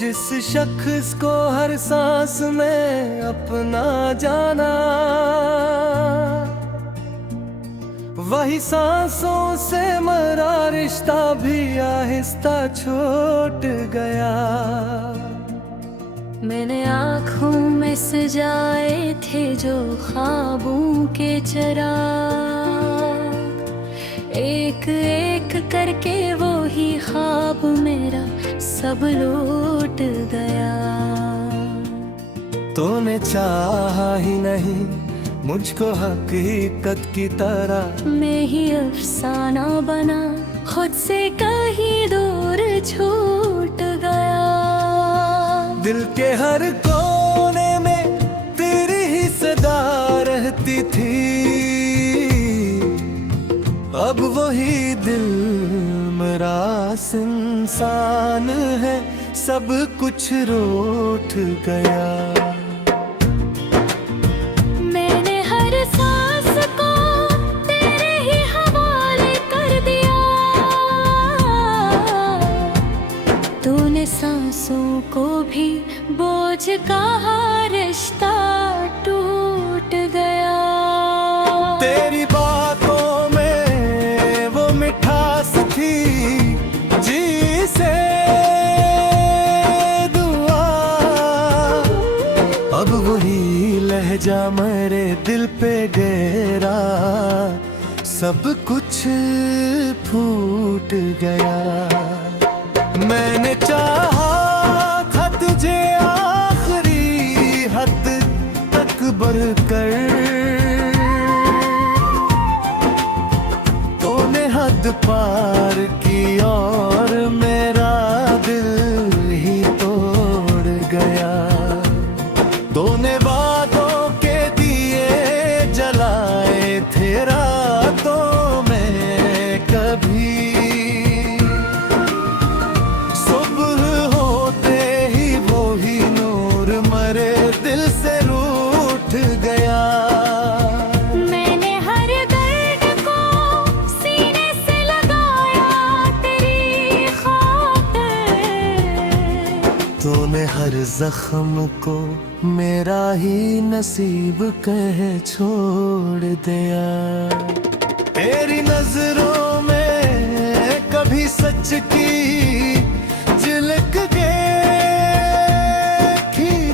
जिस शख्स को हर सांस में अपना जाना, वही सांसों से मरा रिश्ता भी आहिस्ता छूट गया। मैंने आँखों में सजाए थे जो ख्वाबों के चिराग, एक एक करके वो ही ख्वाब मेरा सब लूट गया। तूने चाहा ही नहीं मुझको हकीकत की तरह, मैं ही अफसाना बना खुद से कहीं दूर छूट गया। दिल के हर कोने में तेरी ही सदा रहती थी, अब वही दिल मेरा इंसान है सब कुछ रूठ गया। मैंने हर सांस को तेरे ही हवाले कर दिया, तूने सांसों को भी बोझ कहा, रिश्ता टूट गया। तेरी बातों में वो मिठास थी जी से दुआ, अब वही लहजा मेरे दिल पे गहरा, सब कुछ फूट गया। मैंने चाहा था तुझे आखिरी हद तक बढ़कर, तूने हद पार की और मेरा दिल ही तोड़ गया। तूने वादों के दिए जलाए थे रातों में, कभी सुबह होते ही वो ही नूर मरे दिल से रूठ गया। मैंने हर दर्द को सीने से लगाया तेरी खातिर, तूने हर जख्म को मेरा ही नसीब कह छोड़ दिया। तेरी नजरों में कभी सच की झलक देखी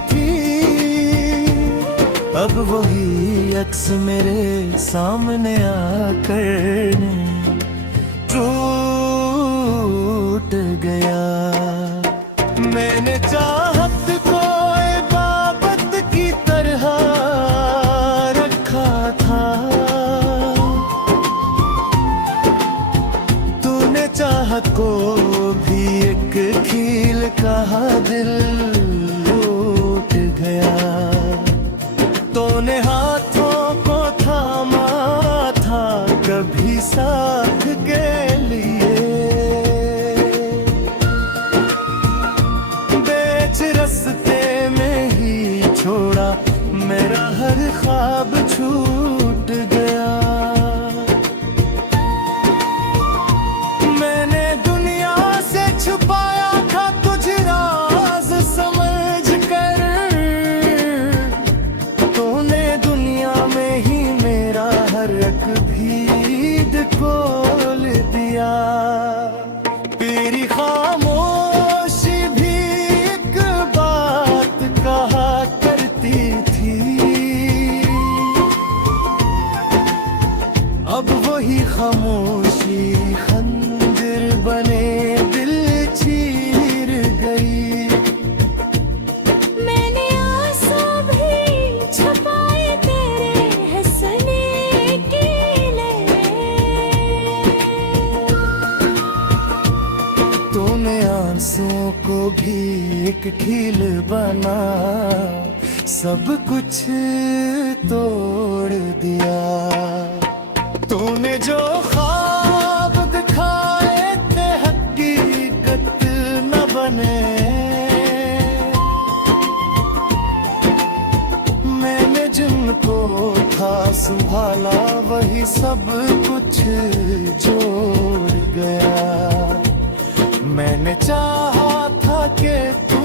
थी, अब वही अक्स मेरे सामने आकर टूट गया। मैंने चाहत को इबादत की तरह रखा था, तूने चाहत को भी एक खील कहा, दिल लूट गया। तूने हाथों को थामा था कभी साथ के लिए, बेच रस्ते में ही छोड़ा मेरा हर ख्वाब छूट गया। मैंने दुनिया से छुपाया था कुछ राज समझ कर, तूने दुनिया में ही मेरा हर एक भीद खोल दिया। तेरी खामोशी भी एक बात कहा करती थी, अब वही खामोशी खंजर बने दिल चीर गई। मैंने आंसू भी छुपाए तेरे हंसने के लिए, तूने आंसुओं को भी एक खील बना, सब कुछ तोड़ दिया। तूने जो ख्वाब दिखाए थे हकीकत न बने, मैंने जिनको था संभाला वही सब कुछ जोड़ गया। मैंने चाहा था कि तू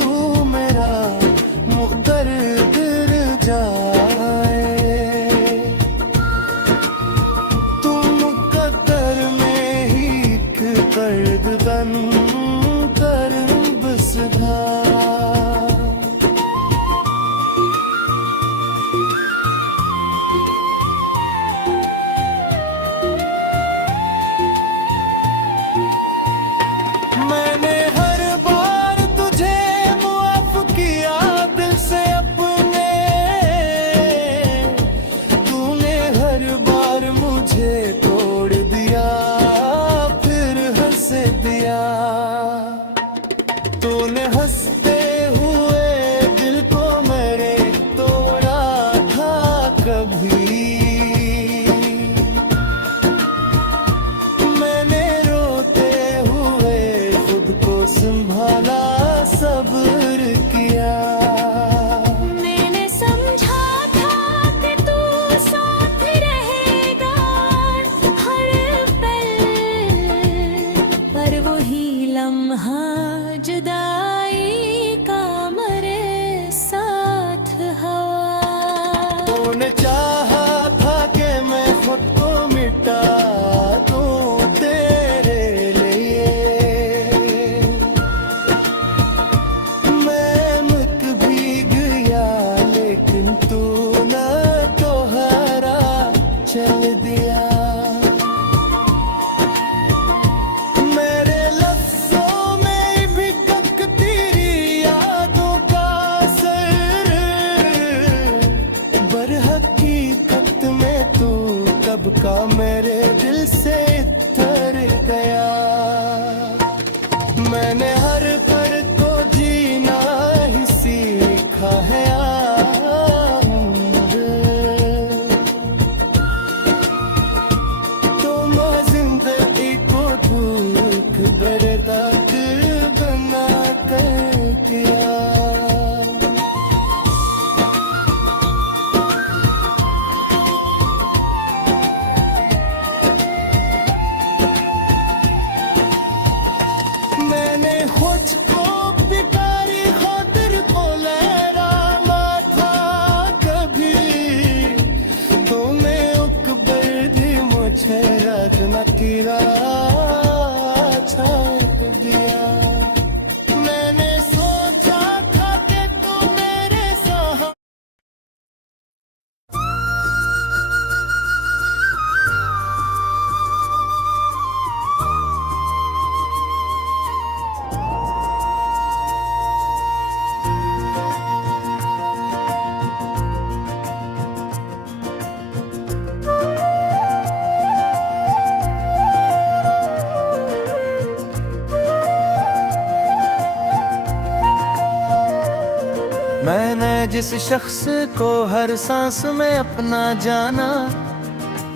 जिस शख्स को हर सांस में अपना जाना,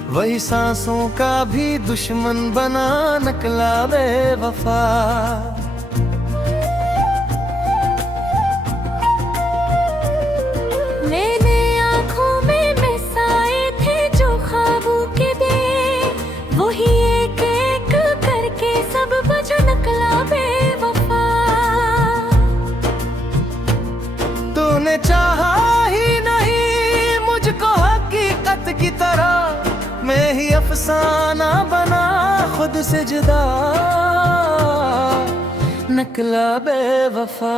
वही सांसों का भी दुश्मन बना निकला बेवफा। मैंने आँखों में बसाए थे जो ख्वाबों के दे, वही एक एक करके सब बज निकला बेवफा। तूने चाहा ही नहीं मुझको हकीकत की तरह, मैं ही अफसाना बना खुद से जुदा निकला बेवफा।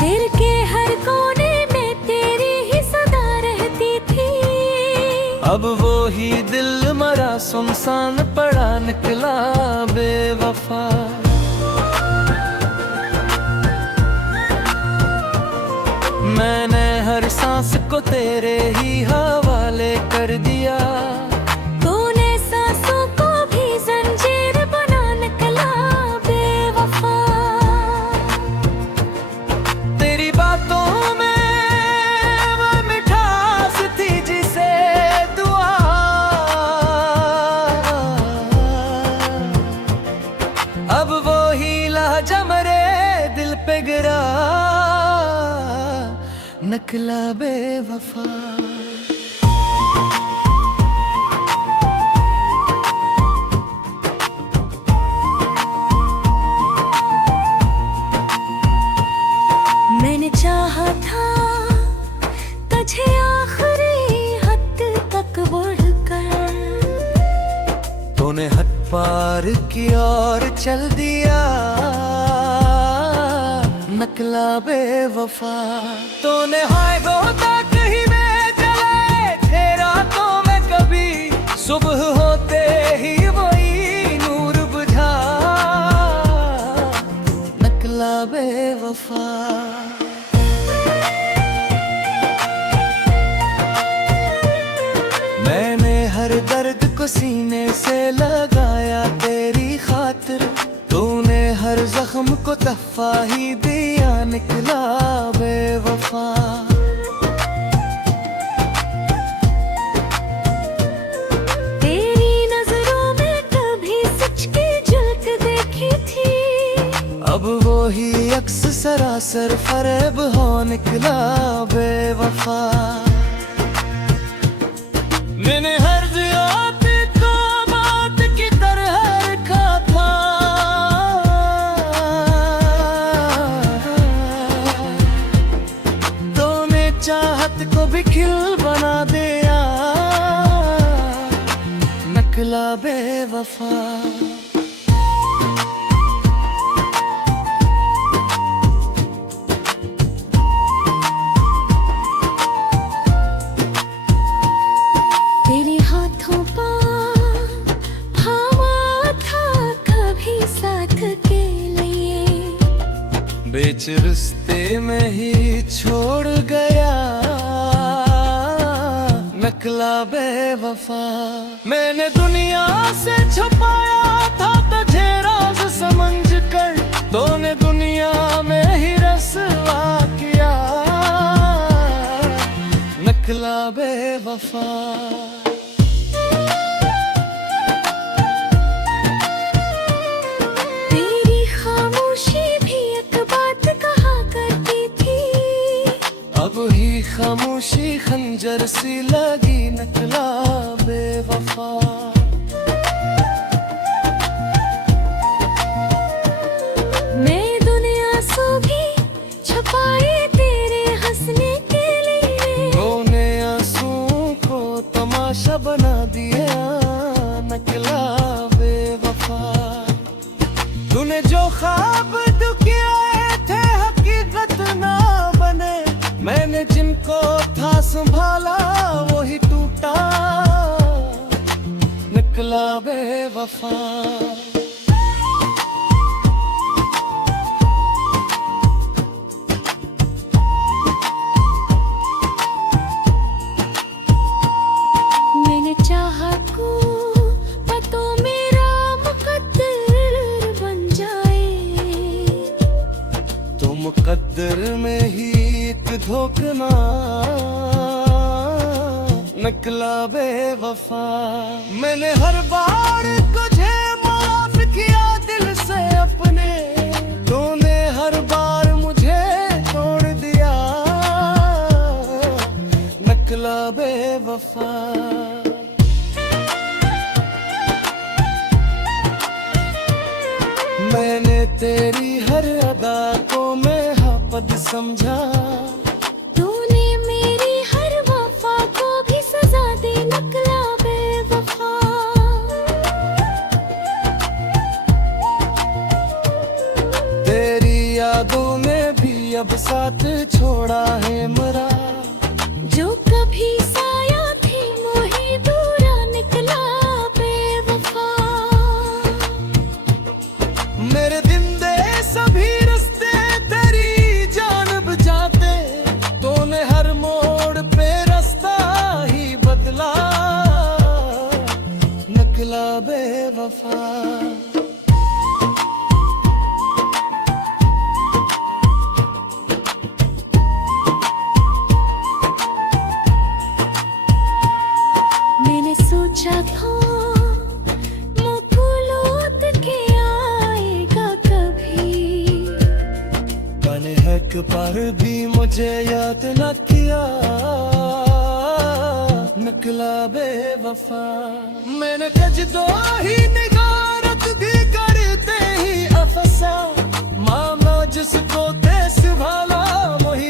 दिल के हर कोने में तेरी ही सदा रहती थी, अब वो ही दिल मरा सुनसान पड़ा निकला बेवफा। मैंने हर सांस को तेरे ही हवाले कर दिया, तूने सांसों को भी जंजीर बना निकला बेवफा। तेरी बातों में वो मिठास थी जिसे दुआ, अब वो ही लहजा मेरे दिल पे गिरा निकला बेवफा। मैंने चाहा था तुझे आखिरी हद तक बढ़कर, तूने हद पार की और चल दिया निकला बेवफा। तूने हाय गोता कहीं में जलाए थे रातों में कभी, सुबह होते ही वही नूर बुझा निकला बेवफा। मैंने हर दर्द को सीने से लगाया तेरी खातिर, तूने हर जख्म को तहफा ही दिया निकला बेवफा। तेरी नजरों में कभी सच की झलक देखी थी, अब वो ही अक्स सरासर फरेब हो निकला बेवफा। मैंने हर जियात को बात की तरह रखा था, तूने चाहत को भी खिल बना दिया निकला बेवफा। तेरे हाथों पर थामा था कभी साथ के लिए, बीच रिश्ते में ही छोड़ गया निकला बेवफा। मैंने दुनिया से छुपाया था तुझे राज समझ कर, तूने दुनिया में ही रसवा किया निकला बेवफा। तेरी खामोशी भी एक बात कहा करती थी, अब ही खामोशी खंजर सी लगी निकला बेवफा। मैं दुनिया से भी छुपाए तेरे हंसने के लिए, रोने आंसुओं को तमाशा बना दिया निकला बेवफा। तूने जो ख्वाब दुखियाए थे हकीकत ना बने, मैंने जिनको था संभाला वही टूटा निकला बेवफा। मैंने चाहा निकला बेवफा। मैंने हर बार तुझे माफ किया दिल से अपने, तूने हर बार मुझे तोड़ दिया, निकला बेवफा। मैंने तेरी हर अदा को मैं हापद समझा, तूने मेरी हर वफा को भी सजा दी, निकला बेवफा। तेरी यादों ने भी अब साथ छोड़ा है मेरा, जो कभी साया थी मोही दूरा, निकला बेवफा। मेरे दिन दे सभी रास्ते तेरी जानब जाते, तूने हर मोड़ पे रास्ता ही बदला, निकला बेवफा। मैंने सोचा था मुकुलोत के आएगा कभी, बने हक पर भी मुझे याद न किया, निकला बेवफा। मैंने कज दो ही निगारत भी करते ही अफसा, मामा जिसको देश भाला वही